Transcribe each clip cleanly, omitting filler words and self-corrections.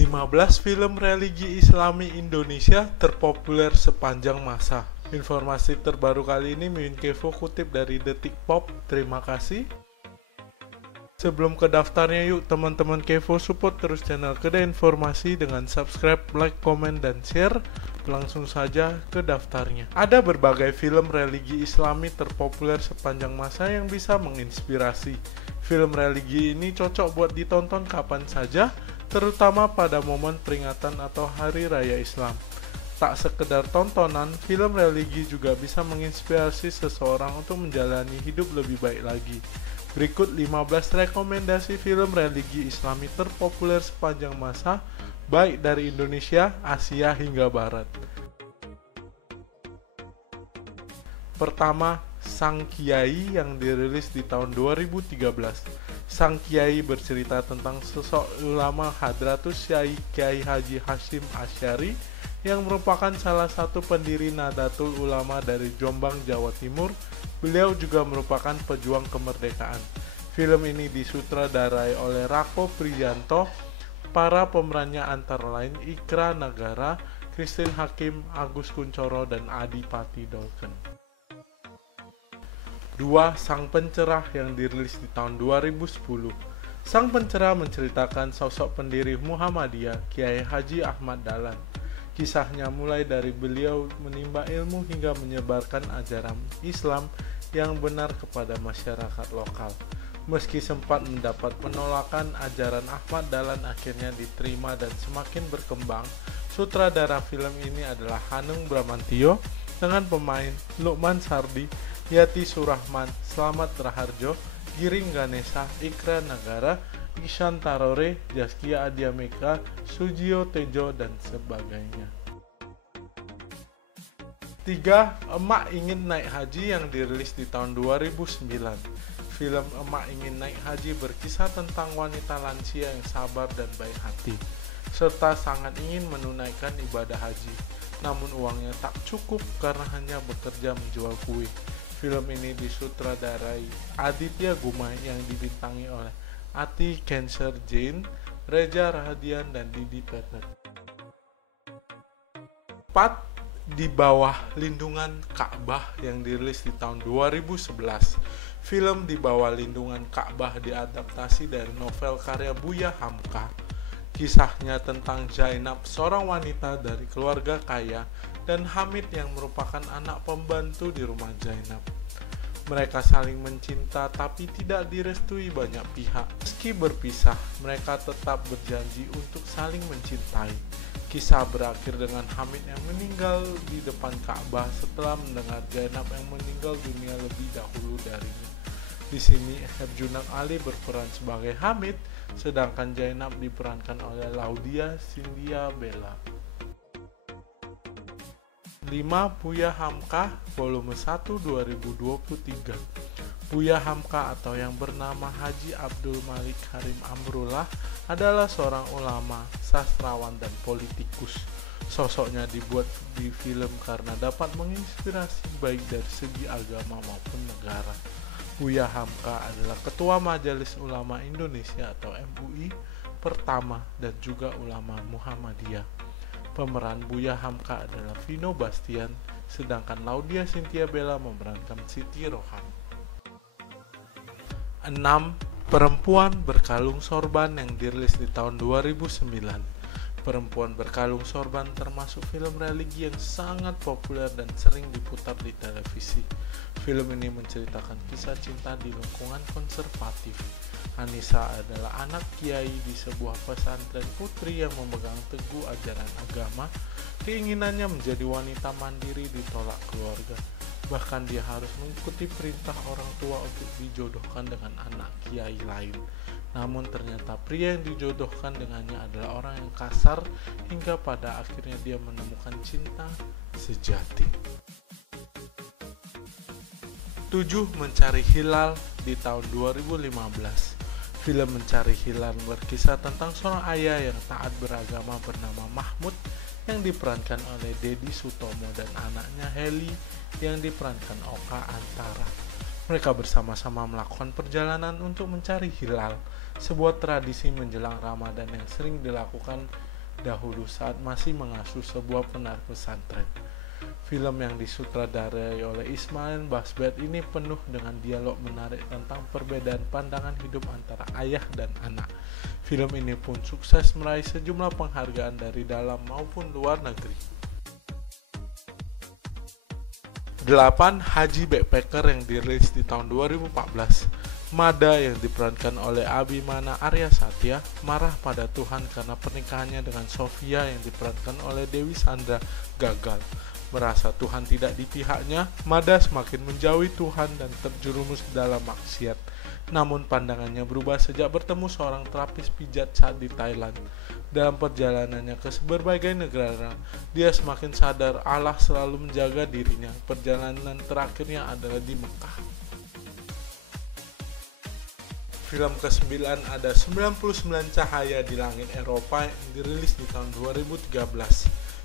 15 film religi Islami Indonesia terpopuler sepanjang masa. Informasi terbaru kali ini Mimin Kevo kutip dari Detik Pop. Terima kasih. Sebelum ke daftarnya, yuk teman-teman Kevo support terus channel Kedai Informasi dengan subscribe, like, komen, dan share. Langsung saja ke daftarnya. Ada berbagai film religi Islami terpopuler sepanjang masa yang bisa menginspirasi. Film religi ini cocok buat ditonton kapan saja, terutama pada momen peringatan atau hari raya Islam. Tak sekedar tontonan, film religi juga bisa menginspirasi seseorang untuk menjalani hidup lebih baik lagi. Berikut 15 rekomendasi film religi Islami terpopuler sepanjang masa, baik dari Indonesia, Asia, hingga Barat. Pertama, Sang Kiai yang dirilis di tahun 2013. Sang Kiai bercerita tentang sosok ulama Hadratus Syai Kiai Haji Hashim Asy'ari yang merupakan salah satu pendiri Nahdlatul Ulama dari Jombang, Jawa Timur. Beliau juga merupakan pejuang kemerdekaan. Film ini disutradarai oleh Rako Priyanto. Para pemerannya antara lain Ikra Nagara, Christine Hakim, Agus Kuncoro, dan Adipati Dolken. 2. Sang Pencerah yang dirilis di tahun 2010. Sang Pencerah menceritakan sosok pendiri Muhammadiyah, Kiai Haji Ahmad Dahlan. Kisahnya mulai dari beliau menimba ilmu hingga menyebarkan ajaran Islam yang benar kepada masyarakat lokal. Meski sempat mendapat penolakan, ajaran Ahmad Dahlan akhirnya diterima dan semakin berkembang. Sutradara film ini adalah Hanung Bramantyo dengan pemain Lukman Sardi, Yati Surahman, Slamet Raharjo, Giring Ganesha, Ikra Nagara, Ishan Tarore, Zaskia Adiameka, Sujio Tejo, dan sebagainya. 3. Emak Ingin Naik Haji yang dirilis di tahun 2009. Film Emak Ingin Naik Haji berkisah tentang wanita lansia yang sabar dan baik hati, serta sangat ingin menunaikan ibadah haji. Namun uangnya tak cukup karena hanya bekerja menjual kue. Film ini disutradarai Aditya Gumai yang dibintangi oleh Ati Cancer Jane, Reza Rahadian, dan Didi Petet. 4. Di Bawah Lindungan Ka'bah yang dirilis di tahun 2011. Film Di Bawah Lindungan Ka'bah diadaptasi dari novel karya Buya Hamka. Kisahnya tentang Zainab, seorang wanita dari keluarga kaya, dan Hamid yang merupakan anak pembantu di rumah Zainab. Mereka saling mencinta tapi tidak direstui banyak pihak. Meski berpisah, mereka tetap berjanji untuk saling mencintai. Kisah berakhir dengan Hamid yang meninggal di depan Ka'bah setelah mendengar Zainab yang meninggal dunia lebih dahulu darinya. Di sini Herjunaq Ali berperan sebagai Hamid, sedangkan Zainab diperankan oleh Laudia Cynthia Bella. 5. Buya Hamka volume 1 2023. Buya Hamka atau yang bernama Haji Abdul Malik Karim Amrullah adalah seorang ulama, sastrawan, dan politikus. Sosoknya dibuat di film karena dapat menginspirasi baik dari segi agama maupun negara. Buya Hamka adalah Ketua Majelis Ulama Indonesia atau MUI pertama dan juga ulama Muhammadiyah. Pemeran Buya Hamka adalah Vino Bastian, sedangkan Laudia Cynthia Bella memerankan Siti Roham. 6. Perempuan Berkalung Sorban yang dirilis di tahun 2009. Perempuan Berkalung Sorban termasuk film religi yang sangat populer dan sering diputar di televisi. Film ini menceritakan kisah cinta di lingkungan konservatif. Anissa adalah anak kiai di sebuah pesantren putri yang memegang teguh ajaran agama. Keinginannya menjadi wanita mandiri ditolak keluarga. Bahkan dia harus mengikuti perintah orang tua untuk dijodohkan dengan anak kiai lain. Namun ternyata pria yang dijodohkan dengannya adalah orang yang kasar, hingga pada akhirnya dia menemukan cinta sejati. 7. Mencari Hilal di tahun 2015. Film Mencari Hilal berkisah tentang seorang ayah yang taat beragama bernama Mahmud yang diperankan oleh Deddy Sutomo dan anaknya Heli yang diperankan Oka Antara. Mereka bersama-sama melakukan perjalanan untuk mencari hilal, sebuah tradisi menjelang Ramadan yang sering dilakukan dahulu saat masih mengasuh sebuah pesantren. Film yang disutradarai oleh Ismail Basbet ini penuh dengan dialog menarik tentang perbedaan pandangan hidup antara ayah dan anak. Film ini pun sukses meraih sejumlah penghargaan dari dalam maupun luar negeri. 8. Haji Backpacker yang dirilis di tahun 2014. Mada yang diperankan oleh Abimana Arya Satya marah pada Tuhan karena pernikahannya dengan Sofia yang diperankan oleh Dewi Sandra gagal. Merasa Tuhan tidak di pihaknya, Mada semakin menjauhi Tuhan dan terjerumus dalam maksiat. Namun pandangannya berubah sejak bertemu seorang terapis pijat saat di Thailand. Dalam perjalanannya ke berbagai negara, dia semakin sadar Allah selalu menjaga dirinya. Perjalanan terakhirnya adalah di Mekah. Film ke-9 ada 99 Cahaya di Langit Eropa yang dirilis di tahun 2013.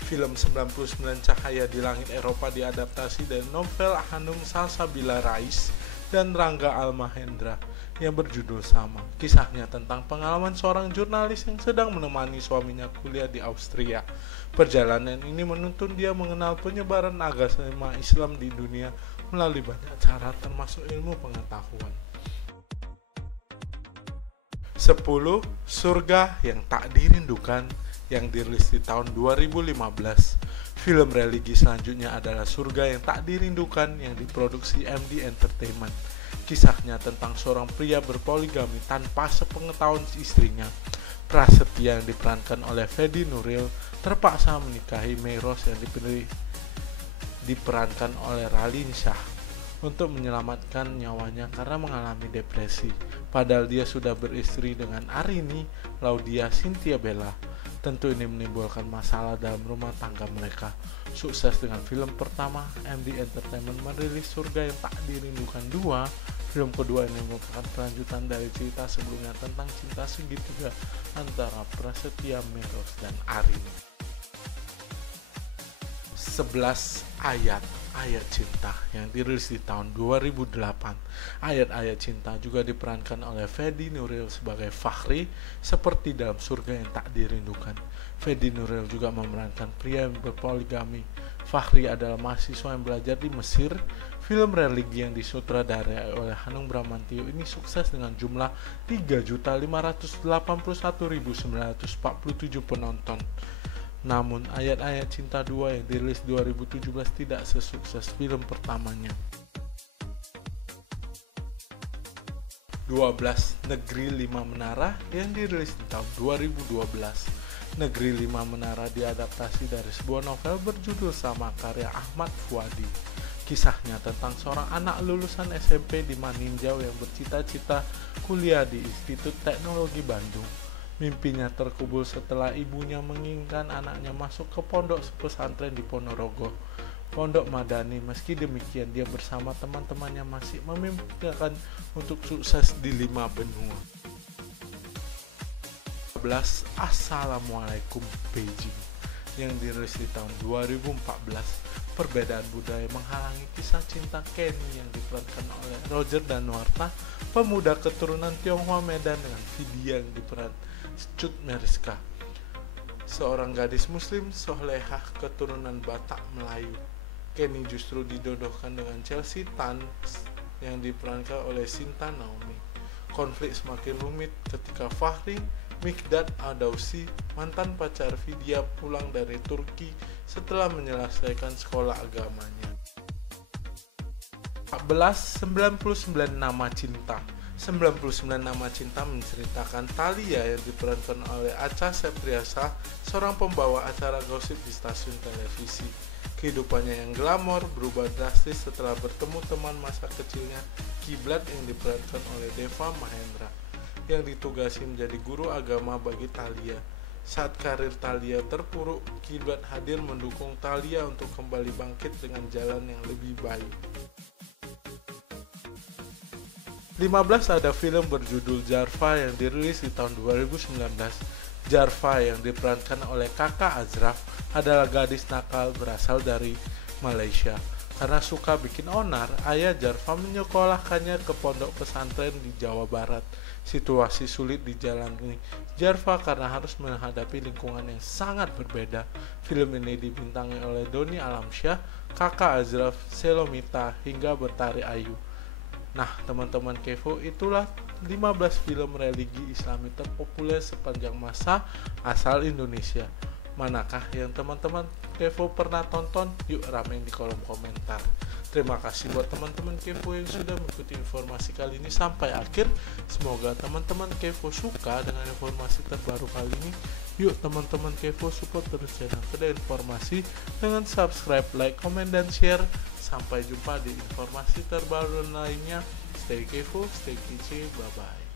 Film 99 Cahaya di Langit Eropa diadaptasi dari novel Hanum Salsabila Rais dan Rangga Almahendra yang berjudul sama. Kisahnya tentang pengalaman seorang jurnalis yang sedang menemani suaminya kuliah di Austria. Perjalanan ini menuntun dia mengenal penyebaran agama Islam di dunia melalui banyak cara termasuk ilmu pengetahuan. 10. Surga yang Tak Dirindukan yang dirilis di tahun 2015. Film religi selanjutnya adalah Surga yang Tak Dirindukan yang diproduksi MD Entertainment. Kisahnya tentang seorang pria berpoligami tanpa sepengetahuan istrinya. Prasetya yang diperankan oleh Fedi Nuril terpaksa menikahi Meiros yang diperankan oleh Raline Shah untuk menyelamatkan nyawanya karena mengalami depresi. Padahal dia sudah beristri dengan Arini Laudia Cynthia Bella. Tentu ini menimbulkan masalah dalam rumah tangga mereka. Sukses dengan film pertama, MD Entertainment merilis Surga yang Tak Dirindukan 2. Film kedua ini merupakan kelanjutan dari cerita sebelumnya tentang cinta segitiga antara Prasetya, Meiros, dan Arini. 11. Ayat Cinta yang dirilis di tahun 2008. Ayat Cinta juga diperankan oleh Fedi Nuril sebagai Fahri seperti dalam Surga yang Tak Dirindukan. Fedi Nuril juga memerankan pria yang berpoligami. Fahri adalah mahasiswa yang belajar di Mesir. Film religi yang disutradarai oleh Hanung Bramantio ini sukses dengan jumlah 3.581.947 penonton. Namun, Ayat Cinta 2 yang dirilis 2017 tidak sesukses film pertamanya. 12. Negeri Lima Menara yang dirilis di tahun 2012. Negeri Lima Menara diadaptasi dari sebuah novel berjudul sama karya Ahmad Fuadi. Kisahnya tentang seorang anak lulusan SMP di Maninjau yang bercita-cita kuliah di Institut Teknologi Bandung. Mimpinya terkubul setelah ibunya menginginkan anaknya masuk ke pondok pesantren di Ponorogo, pondok Madani. Meski demikian, dia bersama teman-temannya masih memimpikan untuk sukses di 5 benua. 11. Assalamualaikum Beijing yang dirilis di tahun 2014. Perbedaan budaya menghalangi kisah cinta Kenny yang diperankan oleh Roger Danuarta, pemuda keturunan Tionghoa Medan, dengan Vidya yang diperankan Cut Meriska, seorang gadis muslim solehah keturunan Batak Melayu. Kenny justru dijodohkan dengan Chelsea Tan yang diperankan oleh Sinta Naomi. Konflik semakin rumit ketika Fahri Mikdad Adausi, mantan pacar Vidya, pulang dari Turki setelah menyelesaikan sekolah agamanya. 14. 99 Nama Cinta. 99 Nama Cinta menceritakan Thalia yang diperankan oleh Acha Septriasa, seorang pembawa acara gosip di stasiun televisi. Kehidupannya yang glamor berubah drastis setelah bertemu teman masa kecilnya Kiblat yang diperankan oleh Deva Mahendra, yang ditugasi menjadi guru agama bagi Thalia. Saat karir Thalia terpuruk, Kiblat hadir mendukung Thalia untuk kembali bangkit dengan jalan yang lebih baik. 15. Ada film berjudul Jarfa yang dirilis di tahun 2019. Jarfa yang diperankan oleh Kakak Azraf adalah gadis nakal berasal dari Malaysia. Karena suka bikin onar, ayah Jarfa menyekolahkannya ke pondok pesantren di Jawa Barat. Situasi sulit dijalani Jarfa karena harus menghadapi lingkungan yang sangat berbeda. Film ini dibintangi oleh Doni Alamsyah, Kakak Azraf, Selomita, hingga Betari Ayu. Nah, teman-teman Kevo, itulah 15 film religi Islami terpopuler sepanjang masa asal Indonesia. Manakah yang teman-teman Kevo pernah tonton? Yuk ramein di kolom komentar. Terima kasih buat teman-teman Kevo yang sudah mengikuti informasi kali ini sampai akhir. Semoga teman-teman Kevo suka dengan informasi terbaru kali ini. Yuk teman-teman Kevo, support terus channel Kedai Informasi dengan subscribe, like, komen, dan share. Sampai jumpa di informasi terbaru lainnya. Stay Kevo, stay kece, bye-bye.